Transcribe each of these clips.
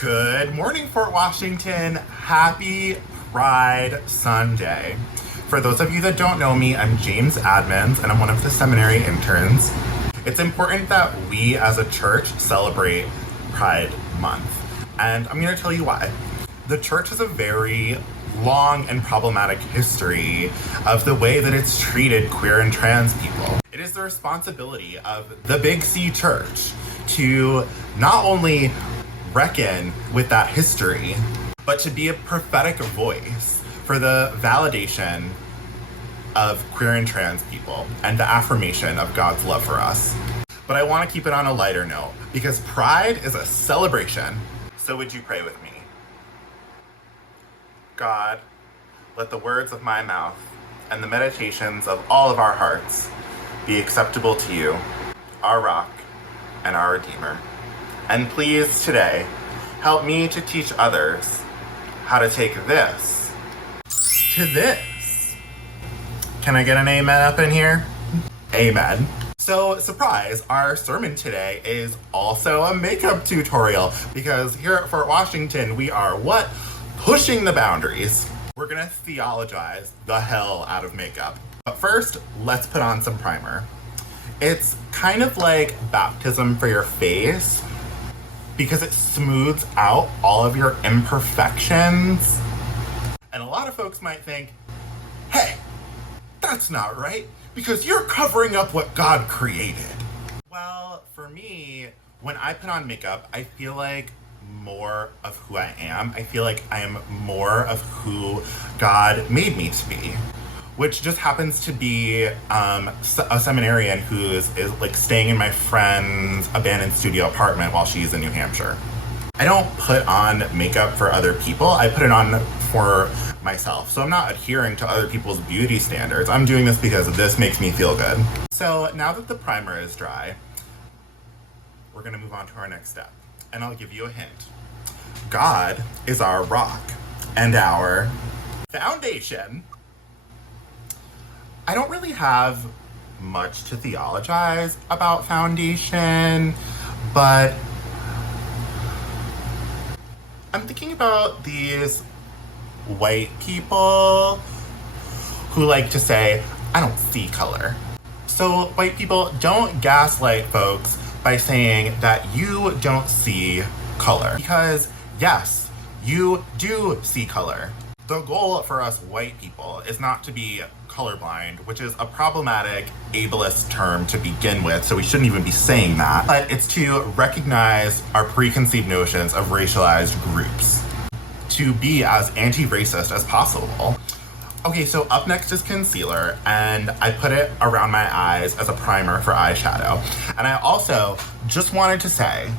Good morning, Fort Washington. Happy Pride Sunday. For those of you that don't know me, I'm James Admans, and I'm one of the Seminary interns. It's important that we as a church celebrate Pride Month, and I'm going to tell you why. The church has a very long and problematic history of the way that it's treated queer and trans people. It is the responsibility of the Big C Church to not only reckon with that history, but to be a prophetic voice for the validation of queer and trans people and the affirmation of God's love for us. But I want to keep it on a lighter note because Pride is a celebration. So would you pray with me? God, let the words of my mouth and the meditations of all of our hearts be acceptable to you, our rock and our Redeemer. And please today, help me to teach others how to take this to this. Can I get an amen up in here? Amen. So, surprise, our sermon today is also a makeup tutorial because here at Fort Washington, we are what? Pushing the boundaries. We're gonna theologize the hell out of makeup. But first, let's put on some primer. It's kind of like baptism for your face because it smooths out all of your imperfections. And a lot of folks might think, hey, that's not right because you're covering up what God created. Well, for me, when I put on makeup, I feel like more of who I am. I feel like I am more of who God made me to be, which just happens to be a seminarian who is like staying in my friend's abandoned studio apartment while she's in New Hampshire. I don't put on makeup for other people. I put it on for myself. So I'm not adhering to other people's beauty standards. I'm doing this because this makes me feel good. So now that the primer is dry, we're gonna move on to our next step. And I'll give you a hint. God is our rock and our foundation. I don't really have much to theologize about foundation, but I'm thinking about these white people who like to say, I don't see color. So white people, don't gaslight folks by saying that you don't see color. Because yes, you do see color. The goal for us white people is not to be colorblind, which is a problematic ableist term to begin with, so we shouldn't even be saying that. But it's to recognize our preconceived notions of racialized groups, to be as anti-racist as possible. Okay, so up next is concealer, and I put it around my eyes as a primer for eyeshadow. And I also just wanted to say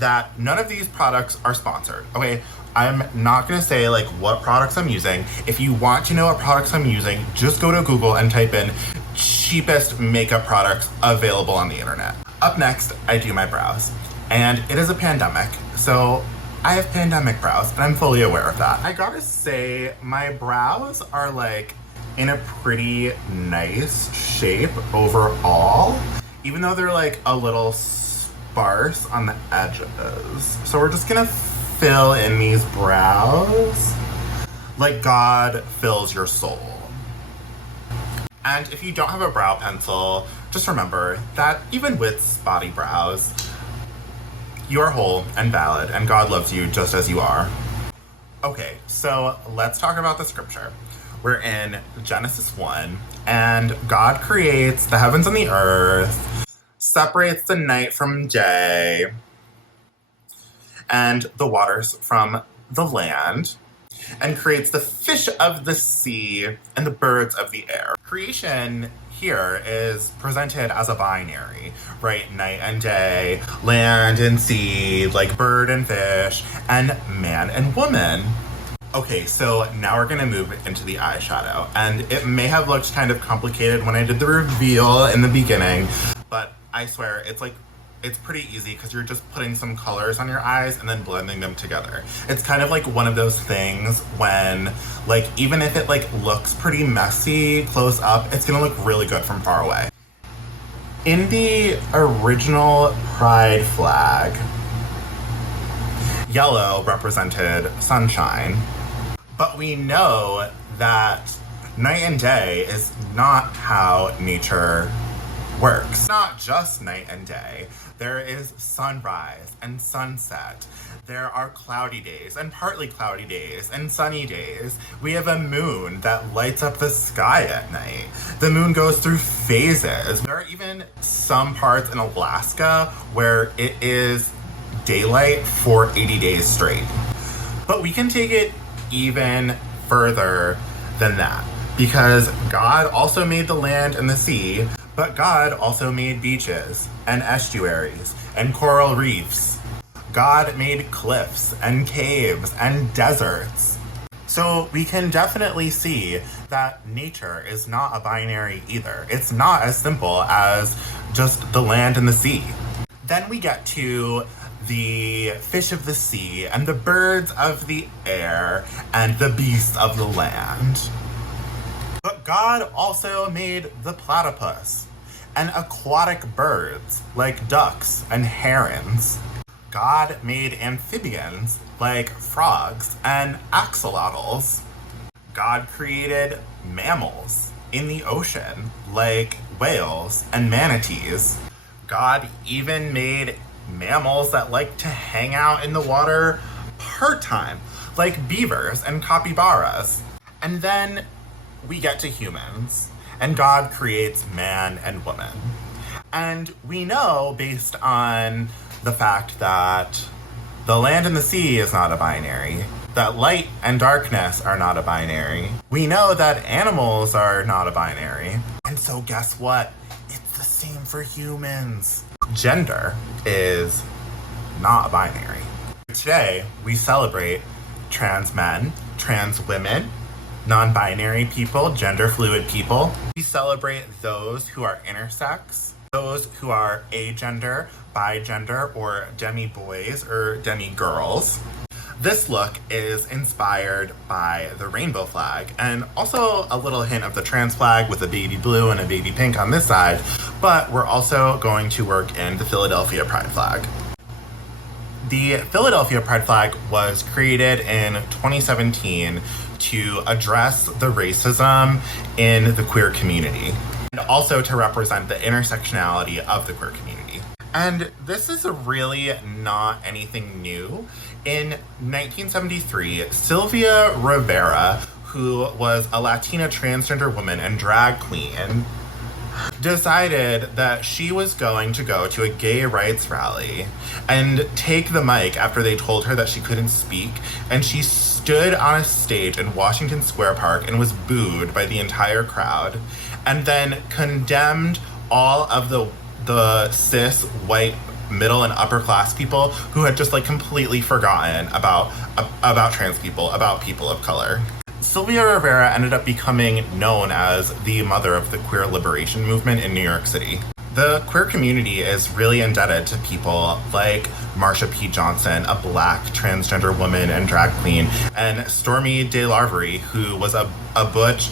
that none of these products are sponsored, okay? I'm not gonna say like what products I'm using. If you want to know what products I'm using, just go to Google and type in cheapest makeup products available on the internet. Up next, I do my brows. And it is a pandemic, so I have pandemic brows, and I'm fully aware of that. I gotta say, my brows are like in a pretty nice shape overall, even though they're like a little sparse on the edges. So we're just gonna fill in these brows like God fills your soul. And if you don't have a brow pencil, just remember that even with spotty brows, you are whole and valid, and God loves you just as you are. Okay, so let's talk about the scripture. We're in Genesis 1, and God creates the heavens and the earth, separates the night from day, and the waters from the land, and creates the fish of the sea and the birds of the air. Creation here is presented as a binary, right? Night and day, land and sea, like bird and fish, and man and woman. Okay, so now we're gonna move into the eyeshadow, and it may have looked kind of complicated when I did the reveal in the beginning, but I swear it's pretty easy because you're just putting some colors on your eyes and then blending them together. It's kind of like one of those things when, like, even if it like looks pretty messy close up, it's gonna look really good from far away. In the original pride flag, yellow represented sunshine. But we know that night and day is not how nature works. Not just night and day. There is sunrise and sunset. There are cloudy days and partly cloudy days and sunny days. We have a moon that lights up the sky at night. The moon goes through phases. There are even some parts in Alaska where it is daylight for 80 days straight. But we can take it even further than that, because God also made the land and the sea, but God also made beaches and estuaries and coral reefs. God made cliffs and caves and deserts. So we can definitely see that nature is not a binary either. It's not as simple as just the land and the sea. Then we get to the fish of the sea and the birds of the air and the beasts of the land. But God also made the platypus and aquatic birds like ducks and herons. God made amphibians like frogs and axolotls. God created mammals in the ocean like whales and manatees. God even made mammals that like to hang out in the water part-time, like beavers and capybaras. And then we get to humans, and God creates man and woman. And we know, based on the fact that the land and the sea is not a binary, that light and darkness are not a binary. We know that animals are not a binary. And so guess what? It's the same for humans. Gender is not binary. Today, we celebrate trans men, trans women, non-binary people, gender-fluid people. We celebrate those who are intersex, those who are agender, bigender, or demi-boys or demi-girls. This look is inspired by the rainbow flag, and also a little hint of the trans flag with a baby blue and a baby pink on this side, but we're also going to work in the Philadelphia Pride flag. The Philadelphia Pride flag was created in 2017 to address the racism in the queer community, and also to represent the intersectionality of the queer community. And this is really not anything new. In 1973, Sylvia Rivera, who was a Latina transgender woman and drag queen, decided that she was going to go to a gay rights rally and take the mic after they told her that she couldn't speak, and she stood on a stage in Washington Square Park and was booed by the entire crowd, and then condemned all of the cis white middle and upper class people who had just like completely forgotten about trans people, about people of color. Sylvia Rivera ended up becoming known as the mother of the queer liberation movement in New York City. The queer community is really indebted to people like Marsha P. Johnson, a black transgender woman and drag queen, and Stormy DeLarvery, who was a butch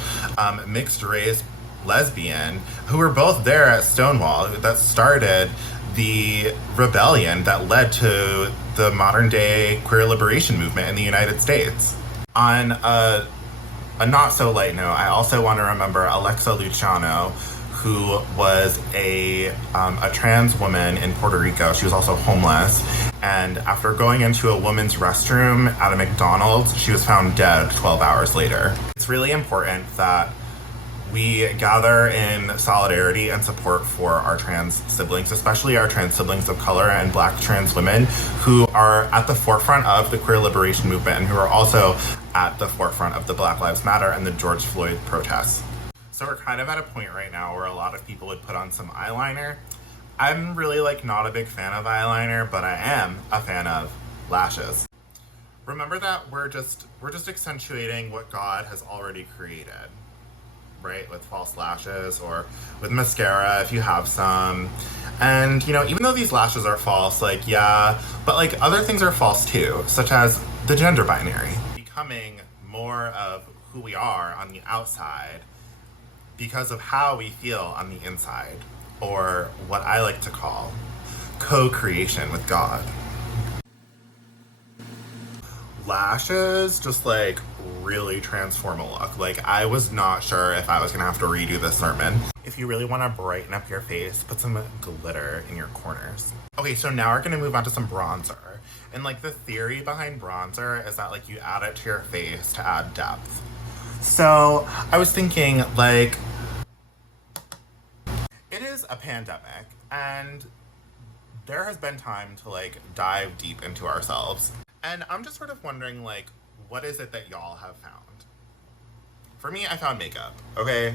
mixed race lesbian, who were both there at Stonewall, that started the rebellion that led to the modern day queer liberation movement in the United States. On a not so light note, I also want to remember Alexa Luciano, who was a trans woman in Puerto Rico. She was also homeless, and after going into a woman's restroom at a McDonald's, she was found dead 12 hours later. It's really important that we gather in solidarity and support for our trans siblings, especially our trans siblings of color and black trans women who are at the forefront of the queer liberation movement and who are also at the forefront of the Black Lives Matter and the George Floyd protests. So we're kind of at a point right now where a lot of people would put on some eyeliner. I'm really not a big fan of eyeliner, but I am a fan of lashes. Remember that we're just accentuating what God has already created, right? With false lashes or with mascara if you have some. And even though these lashes are false, but other things are false too, such as the gender binary. Becoming more of who we are on the outside because of how we feel on the inside, or what I like to call co-creation with God. lashes just like really transform a look. Like, I was not sure if I was gonna have to redo this sermon. If you really want to brighten up your face, put some glitter in your corners. Okay, so now we're gonna move on to some bronzer. And like, the theory behind bronzer is that like you add it to your face to add depth. So I was thinking, like, it is a pandemic and there has been time to like dive deep into ourselves. And I'm just sort of wondering, like, what is it that y'all have found? For me, I found makeup, okay?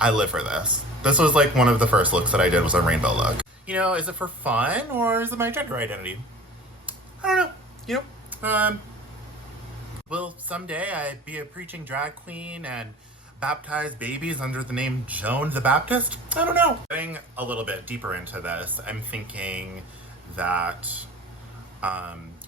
I live for this. This was like one of the first looks that I did was a rainbow look. You know, is it for fun or is it my gender identity? I don't know. You know, will someday I be a preaching drag queen and baptize babies under the name Joan the Baptist? I don't know. Getting a little bit deeper into this, I'm thinking that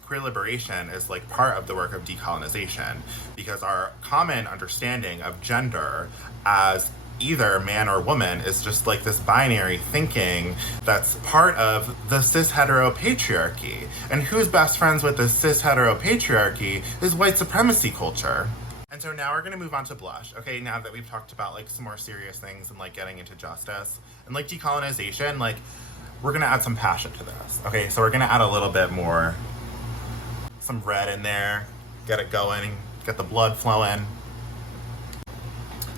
queer liberation is like part of the work of decolonization, because our common understanding of gender as either man or woman is just like this binary thinking that's part of the cis hetero patriarchy. And who's best friends with the cis hetero patriarchy is white supremacy culture. And so now we're gonna move on to blush. Okay, now that we've talked about like some more serious things and like getting into justice and like decolonization, like we're gonna add some passion to this. Okay, so we're gonna add a little bit more, some red in there, get it going, get the blood flowing.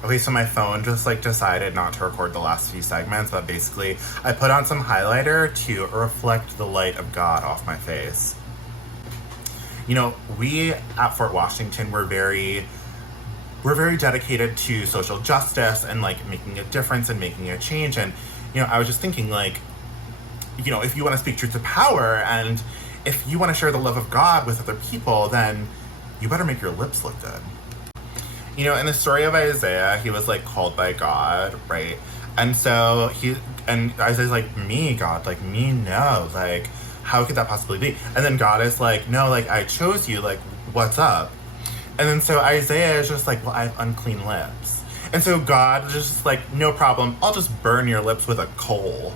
Okay, so my phone just like decided not to record the last few segments, but basically I put on some highlighter to reflect the light of God off my face. You know, we at Fort Washington, we're very dedicated to social justice and like making a difference and making a change. And, you know, I was just thinking, like, you know, if you want to speak truth to power and if you want to share the love of God with other people, then you better make your lips look good. You know, in the story of Isaiah, he was like called by God, right? And so Isaiah's like, me, God, like me, no, like, how could that possibly be? And then God is like, no, like, I chose you, like, what's up? And then so Isaiah is just like, well, I have unclean lips. And so God is just like, no problem, I'll just burn your lips with a coal.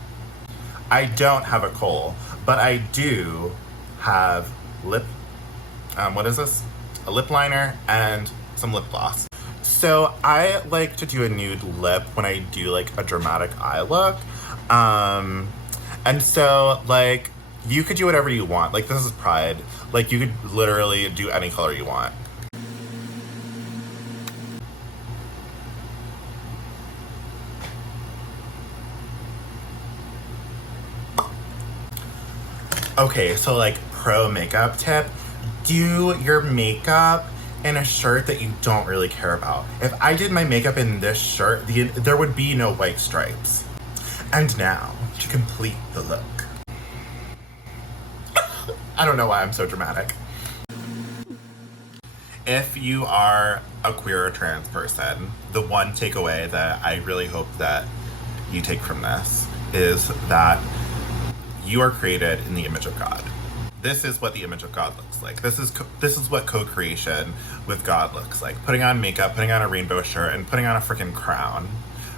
I don't have a coal, but I do have what is this? A lip liner and some lip gloss. So I like to do a nude lip when I do like a dramatic eye look. And so like, you could do whatever you want. Like, this is Pride. Like, you could literally do any color you want. Okay, so like, pro makeup tip, do your makeup in a shirt that you don't really care about. If I did my makeup in this shirt, there would be no white stripes. And now, to complete the look. I don't know why I'm so dramatic. If you are a queer or trans person, the one takeaway that I really hope that you take from this is that you are created in the image of God. This is what the image of God looks like. This is what co-creation with God looks like. Putting on makeup, putting on a rainbow shirt, and putting on a freaking crown,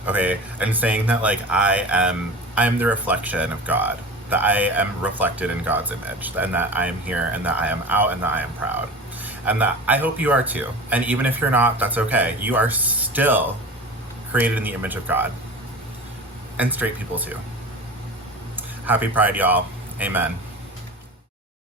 okay? And saying that like I'm the reflection of God, that I am reflected in God's image, and that I am here, and that I am out, and that I am proud. And that I hope you are too. And even if you're not, that's okay. You are still created in the image of God. And straight people too. Happy Pride, y'all. Amen.